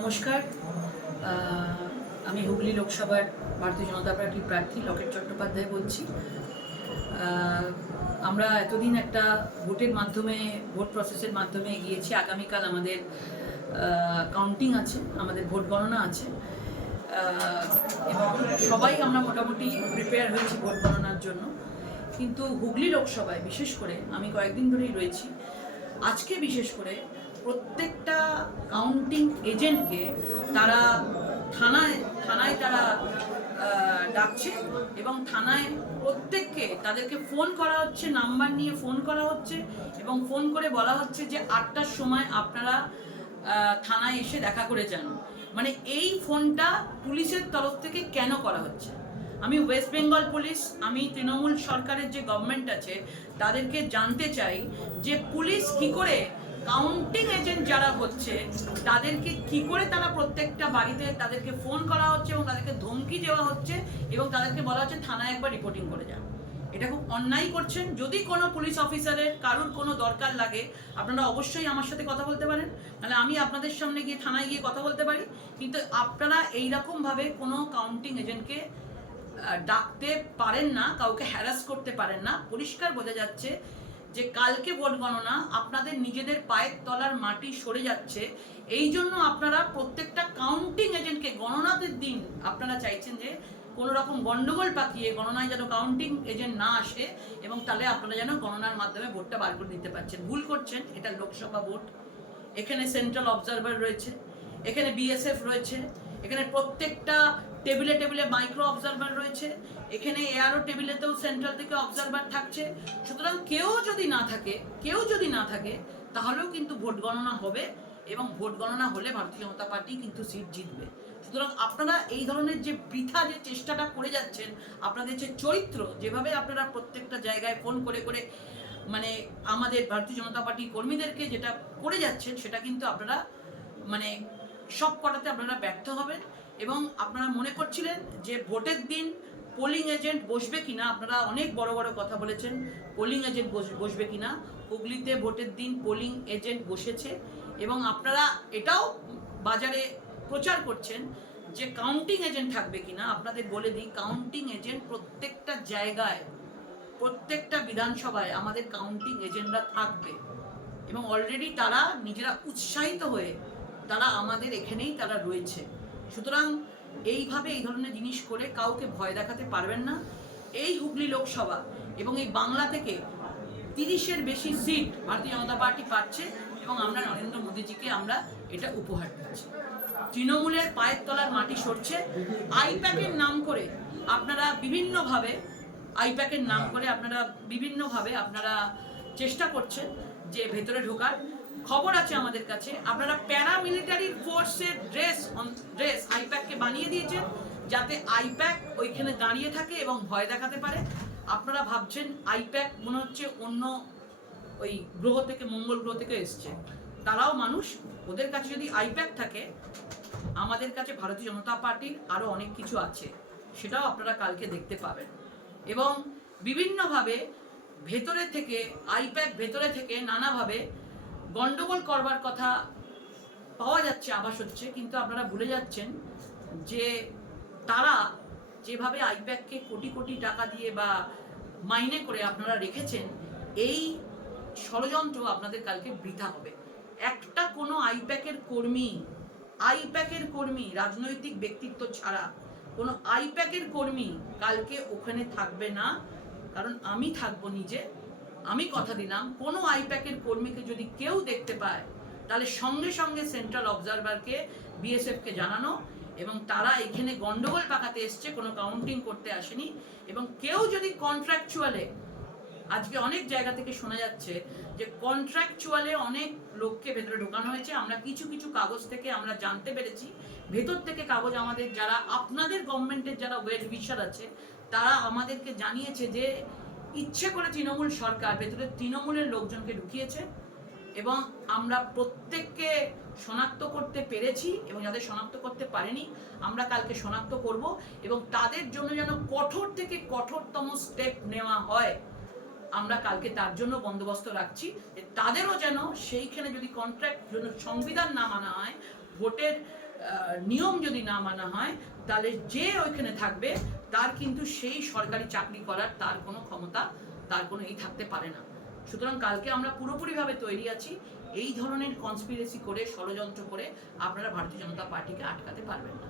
নমস্কার। আমি হুগলি লোকসভার ভারতীয় জনতা পার্টির প্রার্থী লকেট চট্টোপাধ্যায় বলছি। আমরা এতদিন একটা ভোটের মাধ্যমে, ভোট প্রসেসের মাধ্যমে এগিয়েছি। আগামীকাল আমাদের কাউন্টিং আছে, আমাদের ভোট গণনা আছে। এবং সবাই আমরা মোটামুটি প্রিপেয়ার হয়েছি ভোট গণনার জন্য। কিন্তু হুগলি লোকসভায় বিশেষ করে আমি কয়েকদিন ধরেই রয়েছি। আজকে বিশেষ করে প্রত্যেকটা কাউন্টিং এজেন্টকে তারা থানায় থানায় তারা ডাকছে এবং থানায় প্রত্যেককে তাদেরকে ফোন করা হচ্ছে নাম্বার নিয়ে ফোন করা হচ্ছে এবং ফোন করে বলা হচ্ছে যে আটটার সময় আপনারা থানায় এসে দেখা করে যান। মানে এই ফোনটা পুলিশের তরফ থেকে কেন করা হচ্ছে? আমি ওয়েস্ট বেঙ্গল পুলিশ আমি তৃণমূল সরকারের যে গভর্নমেন্ট আছে, তাদেরকে জানতে চাই যে পুলিশ কি করে কাউন্টিং এজেন্ট যারা হচ্ছে, তাদেরকে কি করে তারা প্রত্যেকটা বাড়িতে তাদেরকে ফোন করা হচ্ছে এবং তাদেরকে ধমকি দেওয়া হচ্ছে এবং তাদেরকে বলা হচ্ছে থানায় একবার রিপোর্টিং করে যান। এটা খুব অন্যায় করছেন। যদি কোনো পুলিশ অফিসারের কারুর কোনো দরকার লাগে, আপনারা অবশ্যই আমার সাথে কথা বলতে পারেন। তাহলে আমি আপনাদের সামনে গিয়ে থানায় গিয়ে কথা বলতে পারি। কিন্তু আপনারা এইরকমভাবে কোনো কাউন্টিং এজেন্টকে ডাকতে পারেন না, কাউকে হ্যারাস করতে পারেন না। পরিষ্কার বোঝা যাচ্ছে যে কালকে ভোট গণনা, আপনাদের নিজেদের পায়ের তলার মাটি সরে যাচ্ছে, এই জন্য আপনারা প্রত্যেকটা কাউন্টিং এজেন্টকে গণনাদের দিন আপনারা চাইছেন যে কোনো রকম গন্ডগোল পাকিয়ে গণনায় যেন কাউন্টিং এজেন্ট না আসে এবং তাহলে আপনারা যেন গণনার মাধ্যমে ভোটটা বার করে নিতে পারছেন। ভুল করছেন, এটা লোকসভা ভোট, এখানে সেন্ট্রাল অবজারভার রয়েছে, এখানে বিএসএফ রয়েছে এখানে প্রত্যেকটা টেবিলে টেবিলে মাইক্রো অবজারভার রয়েছে। এখানে এয়ারো টেবিলেতেও সেন্ট্রাল থেকে অবজারভার থাকছে। সুতরাং কেউ যদি না থাকে, কেউ যদি না থাকে, তাহলেও কিন্তু ভোট গণনা হবে এবং ভোট গণনা হলে ভারতীয় জনতা পার্টি কিন্তু সিট জিতবে। সুতরাং আপনারা এই ধরনের যে বৃথা যে চেষ্টাটা করে যাচ্ছেন, আপনাদের যে চরিত্র, যেভাবে আপনারা প্রত্যেকটা জায়গায় ফোন করে করে মানে আমাদের ভারতীয় জনতা পার্টি কর্মীদেরকে যেটা করে যাচ্ছেন, সেটা কিন্তু আপনারা মানে সব কটাতে আপনারা ব্যর্থ হবেন এবং আপনারা মনে করছিলেন যে ভোটের দিন পোলিং এজেন্ট বসবে কিনা, আপনারা অনেক বড় বড় কথা বলেছেন পোলিং এজেন্ট বসবে কিনা, হুগলিতে ভোটের দিন পোলিং এজেন্ট বসেছে এবং আপনারা এটাও বাজারে প্রচার করছেন যে কাউন্টিং এজেন্ট থাকবে কিনা, আপনাদের বলে দিই কাউন্টিং এজেন্ট প্রত্যেকটা জায়গায়, প্রত্যেকটা বিধানসভায় আমাদের কাউন্টিং এজেন্টরা থাকবে এবং অলরেডি তারা নিজেরা উৎসাহিত হয়ে তারা আমাদের এখানেই তারা রয়েছে। সুতরাং এইভাবে এই ধরনের জিনিস করে কাউকে ভয় দেখাতে পারবেন না। এই হুগলি লোকসভা এবং এই বাংলা থেকে তিরিশের বেশি সিট ভারতীয় জনতা পার্টি পাচ্ছে এবং আমরা নরেন্দ্র মোদীজিকে আমরা এটা উপহার দিচ্ছি। তৃণমূলের পায়ের তলার মাটি সরছে। আইপ্যাকের নাম করে আপনারা বিভিন্নভাবে, আইপ্যাকের নাম করে আপনারা বিভিন্নভাবে আপনারা চেষ্টা করছেন যে ভেতরে ঢোকার। খবর আছে আমাদের কাছে। আপনারা প্যারামিলিটারি ফোর্সের ড্রেস ড্রেস আইপ্যাককে বানিয়ে দিয়েছেন যাতে আইপ্যাক ওইখানে দাঁড়িয়ে থাকে এবং ভয় দেখাতে পারে। আপনারা ভাবছেন আইপ্যাক মনে হচ্ছে অন্য ওই গ্রহ থেকে, মঙ্গল গ্রহ থেকে এসছে। তারাও মানুষ। ওদের কাছে যদি আইপ্যাক থাকে, আমাদের কাছে ভারতীয় জনতা পার্টির আরও অনেক কিছু আছে। সেটাও আপনারা কালকে দেখতে পাবেন। এবং বিভিন্নভাবে ভেতরে থেকে, আইপ্যাক ভেতরে থেকে নানাভাবে গন্ডগোল করবার কথা পাওয়া যাচ্ছে, আভাস হচ্ছে, কিন্তু আপনারা ভুলে যাচ্ছেন যে তারা যেভাবে আইপ্যাককে কোটি কোটি টাকা দিয়ে বা মাইনে করে আপনারা রেখেছেন, এই ষড়যন্ত্র আপনাদের কালকে বৃথা হবে। একটা কোনো আইপ্যাকের কর্মী আইপ্যাকের কর্মী রাজনৈতিক ব্যক্তিত্ব ছাড়া কোনো আইপ্যাকের কর্মী কালকে ওখানে থাকবে না, কারণ আমি থাকব নিজে। আমি কথা দিলাম, কোনো আইপ্যাকের কর্মীকে যদি কেউ দেখতে পায়, তাহলে সঙ্গে সঙ্গে সেন্ট্রাল অবজারভারকে, বিএসএফকে জানানো এবং তারা এখানে গন্ডগোল পাকাতে এসছে, কোনো কাউন্টিং করতে আসেনি এবং কেউ যদি কন্ট্রাকচুয়ালে আজকে অনেক জায়গা থেকে শোনা যাচ্ছে যে কন্ট্রাকচুয়ালে অনেক লোককে ভেতরে ঢোকানো হয়েছে। আমরা কিছু কিছু কাগজ থেকে আমরা জানতে পেরেছি। ভেতর থেকে কাগজ আমাদের, যারা আপনাদের গভর্নমেন্টের যারা ওয়েল উইশার আছে, তারা আমাদেরকে জানিয়েছে যে ইচ্ছে করে তৃণমূল সরকার, ভেতরে তৃণমূলের লোকজনকে ঢুকিয়েছে এবং আমরা প্রত্যেককে শনাক্ত করতে পেরেছি এবং যাদের শনাক্ত করতে পারেনি, আমরা কালকে শনাক্ত করব এবং তাদের জন্য যেন কঠোর থেকে কঠোরতম স্টেপ নেওয়া হয়, আমরা কালকে তার জন্য বন্দোবস্ত রাখছি। তাদেরও যেন সেইখানে যদি কন্ট্রাক্ট জন্য সংবিধান না মানা হয়, ভোটের নিয়ম যদি না মানা হয়, তাহলে যে ওইখানে থাকবে, তার কিন্তু সেই সরকারি চাকরি করার তার কোনো ক্ষমতা, তার কোনো এই থাকতে পারে না। সুতরাং কালকে আমরা পুরোপুরিভাবে তৈরি আছি, এই ধরনের কনস্পিরেসি করে, ষড়যন্ত্র করে আপনারা ভারতীয় জনতা পার্টিকে আটকাতে পারবেন না।